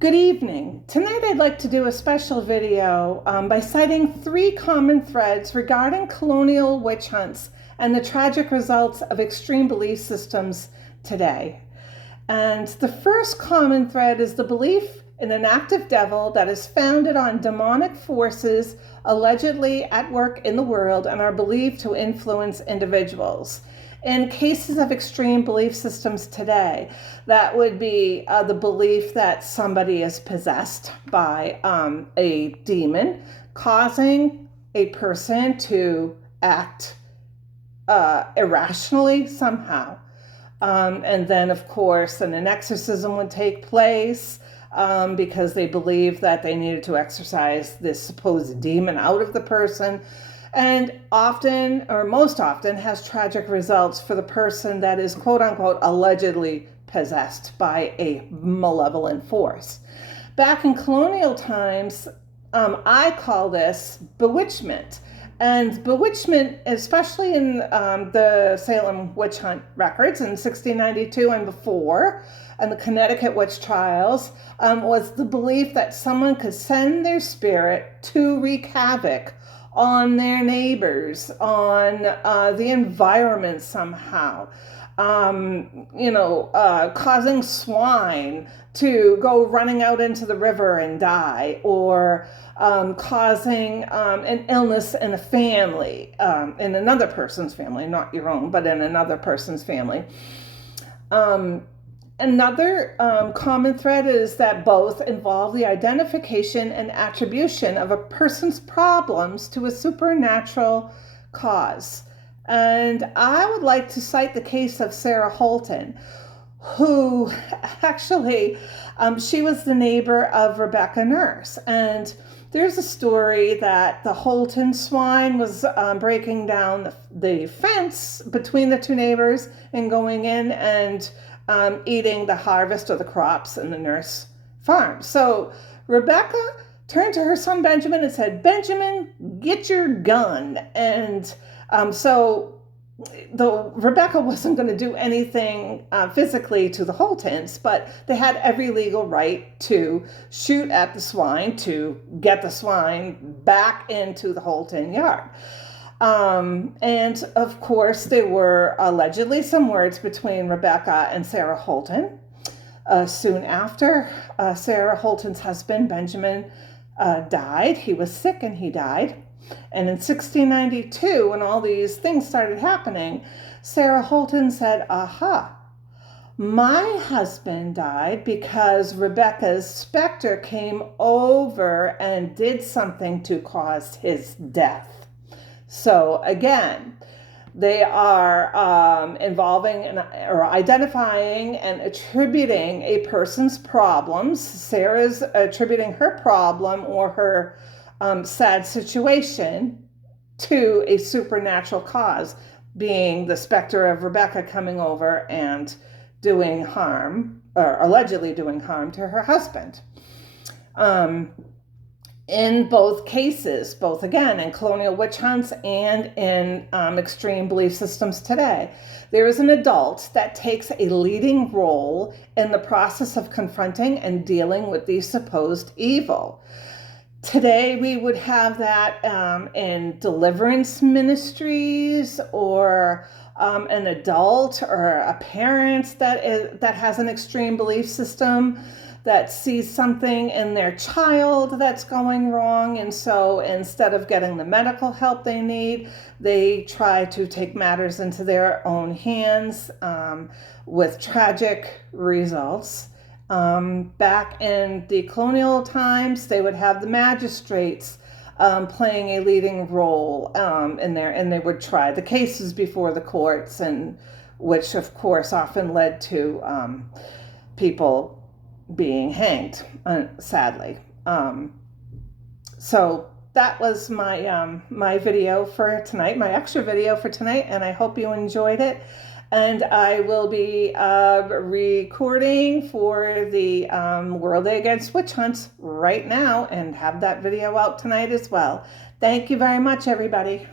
Good evening. Tonight I'd like to do a special video by citing 3 common threads regarding colonial witch hunts and the tragic results of extreme belief systems today. And the first common thread is the belief in an active devil that is founded on demonic forces allegedly at work in the world and are believed to influence individuals. In cases of extreme belief systems today, that would be the belief that somebody is possessed by a demon, causing a person to act irrationally somehow. And then, of course, an exorcism would take place because they believed that they needed to exorcise this supposed demon out of the person. And often, or most often, has tragic results for the person that is, quote unquote, allegedly possessed by a malevolent force. Back in colonial times, I call this bewitchment. And bewitchment, especially in the Salem witch hunt records in 1692 and before, and the Connecticut witch trials, was the belief that someone could send their spirit to wreak havoc on their neighbors, on the environment somehow, causing swine to go running out into the river and die, or causing an illness in a family, in another person's family, not your own, but in another person's family. Another common thread is that both involve the identification and attribution of a person's problems to a supernatural cause. And I would like to cite the case of Sarah Holton, who actually, she was the neighbor of Rebecca Nurse. And there's a story that the Holton swine was breaking down the fence between the two neighbors and going in and eating the harvest of the crops in the Nurse farm. So Rebecca turned to her son Benjamin and said, "Benjamin, get your gun." And so though Rebecca wasn't going to do anything physically to the Holtons, but they had every legal right to shoot at the swine to get the swine back into the Holton yard. And of course, there were allegedly some words between Rebecca and Sarah Holton. Soon after, Sarah Holton's husband, Benjamin, died. He was sick and he died. And in 1692, when all these things started happening, Sarah Holton said, "Aha, my husband died because Rebecca's specter came over and did something to cause his death." So again, they are involving or identifying and attributing a person's problems. Sarah's attributing her problem or her sad situation to a supernatural cause, being the specter of Rebecca coming over and doing harm, or allegedly doing harm to her husband. In both cases, both again in colonial witch hunts and in extreme belief systems today, there is an adult that takes a leading role in the process of confronting and dealing with the supposed evil. Today, we would have that in deliverance ministries, or an adult or a parent that has an extreme belief system that sees something in their child that's going wrong. And so instead of getting the medical help they need, they try to take matters into their own hands with tragic results. Back in the colonial times, they would have the magistrates playing a leading role in there, and they would try the cases before the courts, and which of course often led to people being hanged, sadly. So that was my video for tonight, my extra video for tonight, and I hope you enjoyed it. And I will be recording for the World Day Against Witch Hunts right now and have that video out tonight as well. Thank you very much, everybody.